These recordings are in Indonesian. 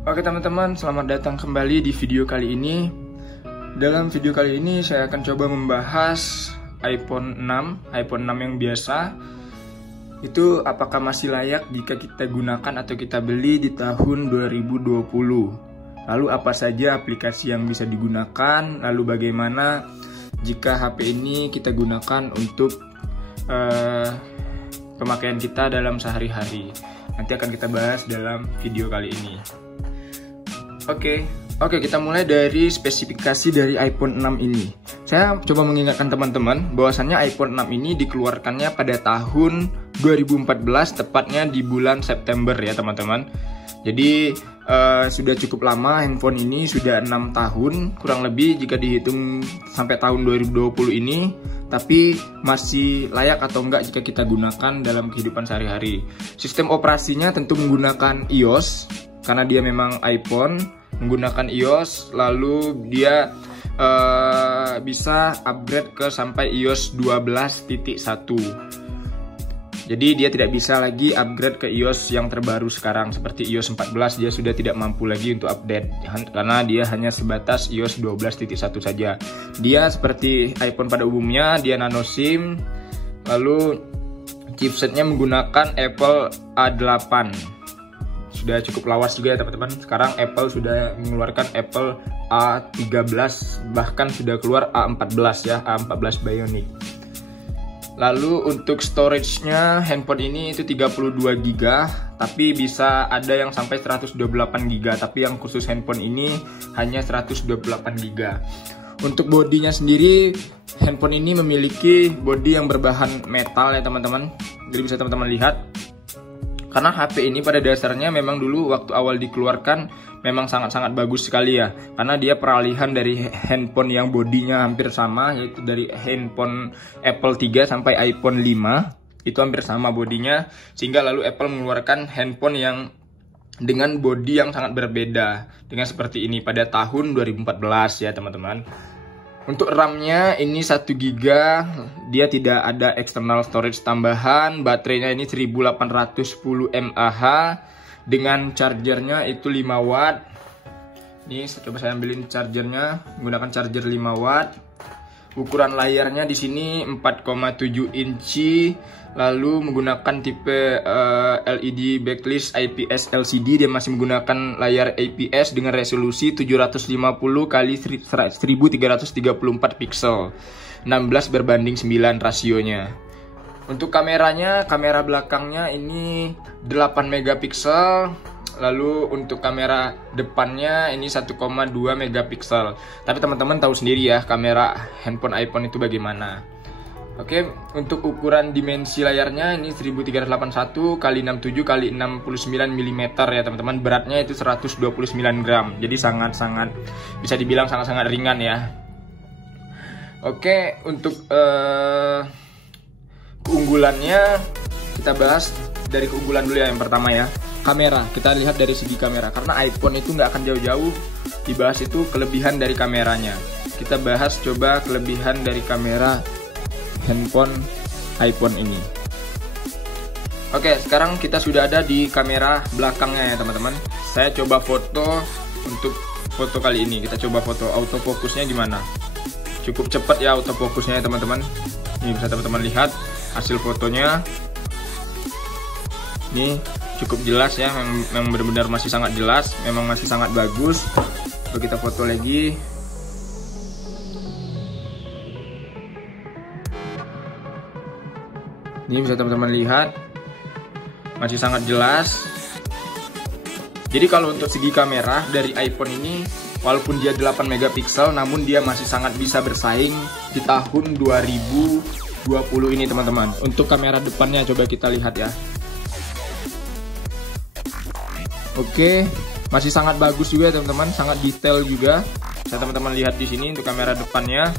Oke teman-teman, selamat datang kembali di video kali ini. Dalam video kali ini saya akan coba membahas iPhone 6 yang biasa. Itu apakah masih layak jika kita gunakan atau kita beli di tahun 2020. Lalu apa saja aplikasi yang bisa digunakan, lalu bagaimana jika HP ini kita gunakan untuk pemakaian kita dalam sehari-hari. Nanti akan kita bahas dalam video kali ini. Oke, kita mulai dari spesifikasi dari iPhone 6 ini. Saya coba mengingatkan teman-teman bahwasannya iPhone 6 ini dikeluarkannya pada tahun 2014, tepatnya di bulan September ya teman-teman. Jadi sudah cukup lama handphone ini, sudah 6 tahun kurang lebih jika dihitung sampai tahun 2020 ini. Tapi masih layak atau enggak jika kita gunakan dalam kehidupan sehari-hari. Sistem operasinya tentu menggunakan iOS, karena dia memang iPhone, menggunakan iOS, lalu dia bisa upgrade ke sampai iOS 12.1. Jadi dia tidak bisa lagi upgrade ke iOS yang terbaru sekarang seperti iOS 14. Dia sudah tidak mampu lagi untuk update karena dia hanya sebatas iOS 12.1 saja. Dia seperti iPhone pada umumnya, dia nano SIM. Lalu chipsetnya menggunakan Apple A8. Sudah cukup lawas juga ya teman-teman. Sekarang Apple sudah mengeluarkan Apple A13, bahkan sudah keluar A14 ya, A14 Bionic. Lalu untuk storage-nya handphone ini itu 32 GB, tapi bisa ada yang sampai 128 GB, tapi yang khusus handphone ini hanya 128 GB. Untuk bodinya sendiri, handphone ini memiliki bodi yang berbahan metal ya teman-teman. Jadi bisa teman-teman lihat. Karena HP ini pada dasarnya memang dulu waktu awal dikeluarkan memang sangat-sangat bagus sekali ya. Karena dia peralihan dari handphone yang bodinya hampir sama, yaitu dari handphone Apple 3 sampai iPhone 5. Itu hampir sama bodinya. Sehingga lalu Apple mengeluarkan handphone yang dengan bodi yang sangat berbeda. Dengan seperti ini pada tahun 2014 ya teman-teman. Untuk RAM-nya ini 1 GB, dia tidak ada external storage tambahan. Baterainya ini 1810 mAh dengan chargernya itu 5 watt. Ini coba saya ambilin chargernya, menggunakan charger 5 watt. Ukuran layarnya di sini 4,7 inci. Lalu menggunakan tipe LED backlit IPS LCD. Dia masih menggunakan layar IPS dengan resolusi 750 x 1334 pixel, 16 berbanding 9 rasionya. Untuk kameranya, kamera belakangnya ini 8 megapiksel. Lalu untuk kamera depannya ini 1,2 megapiksel. Tapi teman-teman tahu sendiri ya kamera handphone iPhone itu bagaimana. Oke, untuk ukuran dimensi layarnya ini 1381 x 67 x 69 mm ya teman-teman. Beratnya itu 129 gram. Jadi sangat-sangat bisa dibilang sangat-sangat ringan ya. Oke, untuk keunggulannya kita bahas dari keunggulan dulu ya. Yang pertama ya, kamera. Kita lihat dari segi kamera, karena iPhone itu nggak akan jauh-jauh dibahas itu kelebihan dari kameranya. Kita bahas coba kelebihan dari kamera handphone iPhone ini. Oke, sekarang kita sudah ada di kamera belakangnya ya teman-teman. Saya coba foto. Untuk foto kali ini kita coba foto. Autofokusnya gimana? Cukup cepat ya autofokusnya ya teman-teman. Ini bisa teman-teman lihat hasil fotonya. Ini cukup jelas ya, memang benar-benar masih sangat jelas, memang masih sangat bagus. Coba kita foto lagi. Ini bisa teman-teman lihat, masih sangat jelas. Jadi kalau untuk segi kamera dari iPhone ini, walaupun dia 8 megapiksel, namun dia masih sangat bisa bersaing di tahun 2020 ini teman-teman. Untuk kamera depannya coba kita lihat ya. Oke, masih sangat bagus juga teman-teman, sangat detail juga. Bisa teman-teman lihat di sini untuk kamera depannya.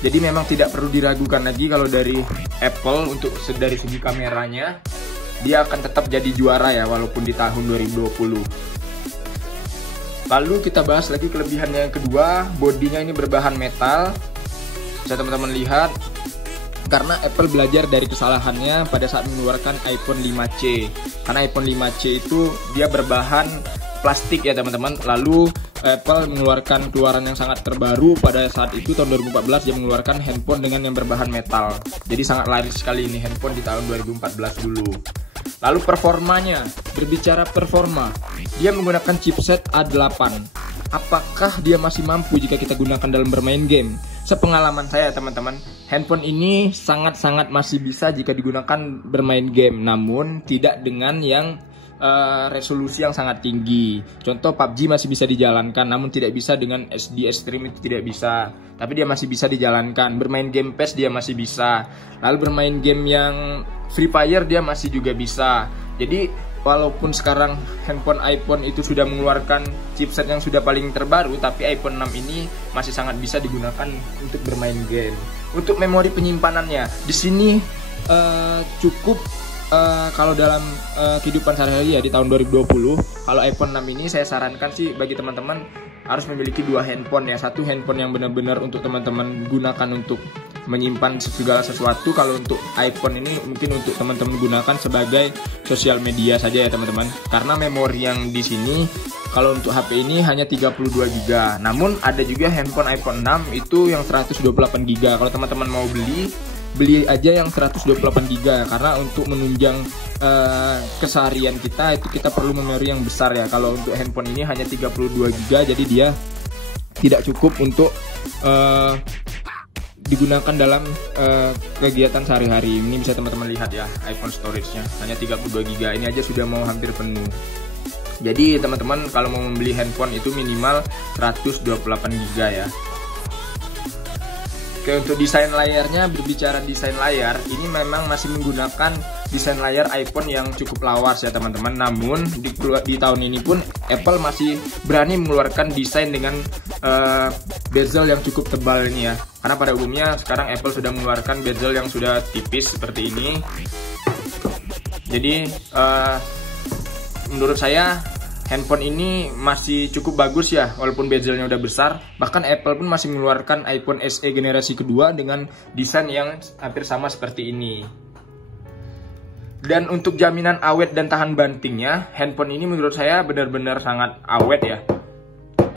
Jadi memang tidak perlu diragukan lagi kalau dari Apple untuk dari segi kameranya dia akan tetap jadi juara ya walaupun di tahun 2020. Lalu kita bahas lagi kelebihannya yang kedua, bodinya ini berbahan metal. Bisa teman-teman lihat karena Apple belajar dari kesalahannya pada saat mengeluarkan iPhone 5C. Karena iPhone 5C itu dia berbahan plastik ya teman-teman. Lalu Apple mengeluarkan keluaran yang sangat terbaru pada saat itu tahun 2014, dia mengeluarkan handphone dengan yang berbahan metal. Jadi sangat laris sekali ini handphone di tahun 2014 dulu. Lalu performanya, berbicara performa, dia menggunakan chipset A8. Apakah dia masih mampu jika kita gunakan dalam bermain game? Sepengalaman saya teman-teman, handphone ini sangat-sangat masih bisa jika digunakan bermain game, namun tidak dengan yang resolusi yang sangat tinggi. Contoh PUBG masih bisa dijalankan, namun tidak bisa dengan SD Extreme, itu tidak bisa. Tapi dia masih bisa dijalankan. Bermain game PES dia masih bisa. Lalu bermain game yang Free Fire dia masih juga bisa. Jadi walaupun sekarang handphone iPhone itu sudah mengeluarkan chipset yang sudah paling terbaru, tapi iPhone 6 ini masih sangat bisa digunakan untuk bermain game. Untuk memori penyimpanannya, di sini cukup kalau dalam kehidupan sehari-hari ya di tahun 2020, kalau iPhone 6 ini saya sarankan sih bagi teman-teman harus memiliki 2 handphone ya. Satu handphone yang benar-benar untuk teman-teman gunakan untuk menyimpan segala sesuatu. Kalau untuk iPhone ini mungkin untuk teman-teman gunakan sebagai sosial media saja ya teman-teman. Karena memori yang di sini kalau untuk HP ini hanya 32 GB. Namun ada juga handphone iPhone 6 itu yang 128 GB. Kalau teman-teman mau beli aja yang 128 GB, karena untuk menunjang keseharian kita itu kita perlu memori yang besar ya. Kalau untuk handphone ini hanya 32 GB, jadi dia tidak cukup untuk digunakan dalam kegiatan sehari-hari. Ini bisa teman-teman lihat ya, iPhone storage-nya hanya 32 GB, ini aja sudah mau hampir penuh. Jadi teman-teman kalau mau membeli handphone itu minimal 128 GB ya. Oke, untuk desain layarnya, berbicara desain layar, ini memang masih menggunakan desain layar iPhone yang cukup lawas ya teman-teman. Namun di tahun ini pun Apple masih berani mengeluarkan desain dengan bezel yang cukup tebal ini ya. Karena pada umumnya sekarang Apple sudah mengeluarkan bezel yang sudah tipis seperti ini. Jadi menurut saya handphone ini masih cukup bagus ya, walaupun bezelnya udah besar. Bahkan Apple pun masih mengeluarkan iPhone SE generasi kedua dengan desain yang hampir sama seperti ini. Dan untuk jaminan awet dan tahan bantingnya, handphone ini menurut saya benar-benar sangat awet ya.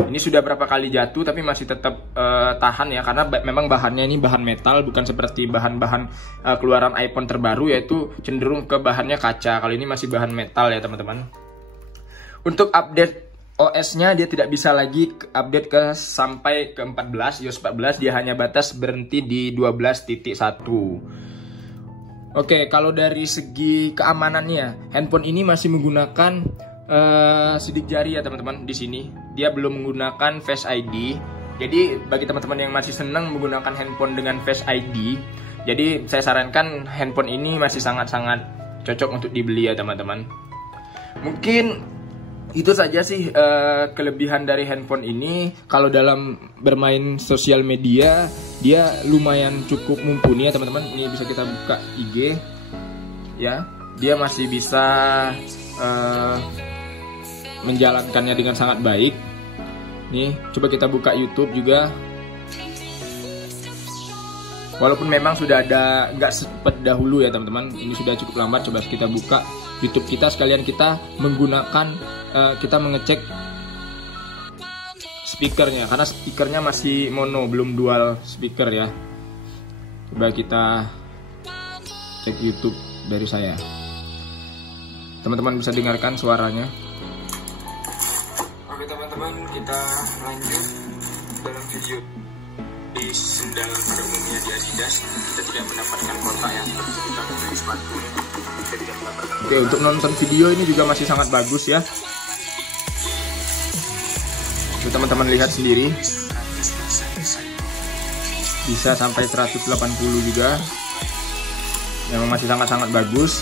Ini sudah berapa kali jatuh tapi masih tetap tahan ya, karena memang bahannya ini bahan metal, bukan seperti bahan-bahan keluaran iPhone terbaru yaitu cenderung ke bahannya kaca. Kali ini masih bahan metal ya teman-teman. Untuk update OS-nya dia tidak bisa lagi update sampai ke 14, iOS 14, dia hanya batas berhenti di 12.1. Oke, kalau dari segi keamanannya, handphone ini masih menggunakan sidik jari ya teman-teman. Di sini dia belum menggunakan Face ID. Jadi bagi teman-teman yang masih senang menggunakan handphone dengan Face ID, jadi saya sarankan handphone ini masih sangat-sangat cocok untuk dibeli ya teman-teman. Mungkin itu saja sih kelebihan dari handphone ini. Kalau dalam bermain sosial media dia lumayan cukup mumpuni ya teman-teman. Ini bisa kita buka IG ya, dia masih bisa menjalankannya dengan sangat baik. Nih coba kita buka YouTube juga. Walaupun memang sudah ada nggak seperti dahulu ya teman-teman, ini sudah cukup lambat. Coba kita buka YouTube kita, sekalian kita menggunakan kita mengecek speakernya, karena speakernya masih mono, belum dual speaker ya. Coba kita cek YouTube dari saya, teman-teman bisa dengarkan suaranya. Oke teman-teman, kita lanjut dalam video. Di sendal pada umumnya di Adidas kita tidak mendapatkan kotak yang seperti kita membeli sepatu. Kita tidak mendapatkan. Oke, untuk nonton video ini juga masih sangat bagus ya. Teman-teman lihat sendiri, bisa sampai 180 juga, memang masih sangat-sangat bagus.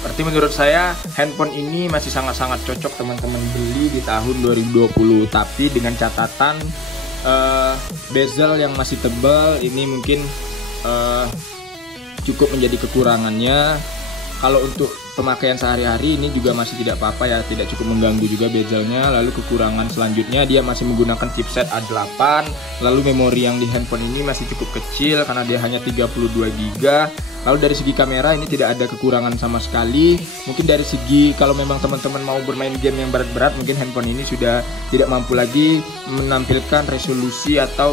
Berarti menurut saya handphone ini masih sangat-sangat cocok teman-teman beli di tahun 2020. Tapi dengan catatan bezel yang masih tebal ini mungkin cukup menjadi kekurangannya. Kalau untuk pemakaian sehari-hari ini juga masih tidak apa-apa ya, tidak cukup mengganggu juga bezelnya. Lalu kekurangan selanjutnya dia masih menggunakan chipset A8. Lalu memori yang di handphone ini masih cukup kecil karena dia hanya 32 GB. Lalu dari segi kamera ini tidak ada kekurangan sama sekali. Mungkin dari segi kalau memang teman-teman mau bermain game yang berat-berat, mungkin handphone ini sudah tidak mampu lagi menampilkan resolusi atau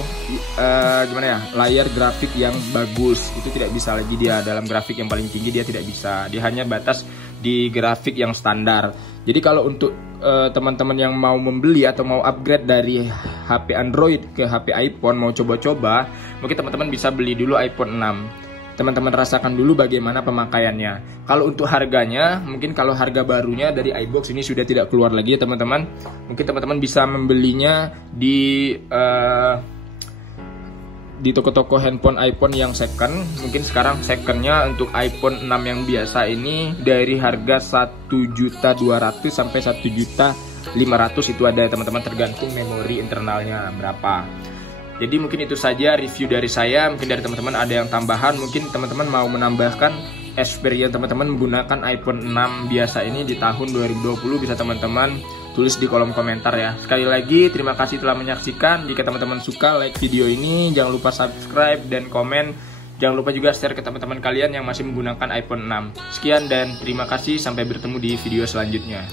layar grafik yang bagus. Itu tidak bisa lagi dia dalam grafik yang paling tinggi, dia tidak bisa. Dia hanya batas di grafik yang standar. Jadi kalau untuk teman-teman yang mau membeli atau mau upgrade dari HP Android ke HP iPhone, mau coba-coba, mungkin teman-teman bisa beli dulu iPhone 6. Teman-teman rasakan dulu bagaimana pemakaiannya. Kalau untuk harganya, mungkin kalau harga barunya dari iBox ini sudah tidak keluar lagi ya teman-teman. Mungkin teman-teman bisa membelinya di toko-toko handphone iPhone yang second. Mungkin sekarang secondnya untuk iPhone 6 yang biasa ini dari harga 1.200.000 sampai 1.500.000 itu ada teman-teman, tergantung memori internalnya berapa. Jadi mungkin itu saja review dari saya. Mungkin dari teman-teman ada yang tambahan, mungkin teman-teman mau menambahkan experience teman-teman menggunakan iPhone 6 biasa ini di tahun 2020, bisa teman-teman tulis di kolom komentar ya. Sekali lagi terima kasih telah menyaksikan. Jika teman-teman suka, like video ini, jangan lupa subscribe dan komen. Jangan lupa juga share ke teman-teman kalian yang masih menggunakan iPhone 6. Sekian dan terima kasih, sampai bertemu di video selanjutnya.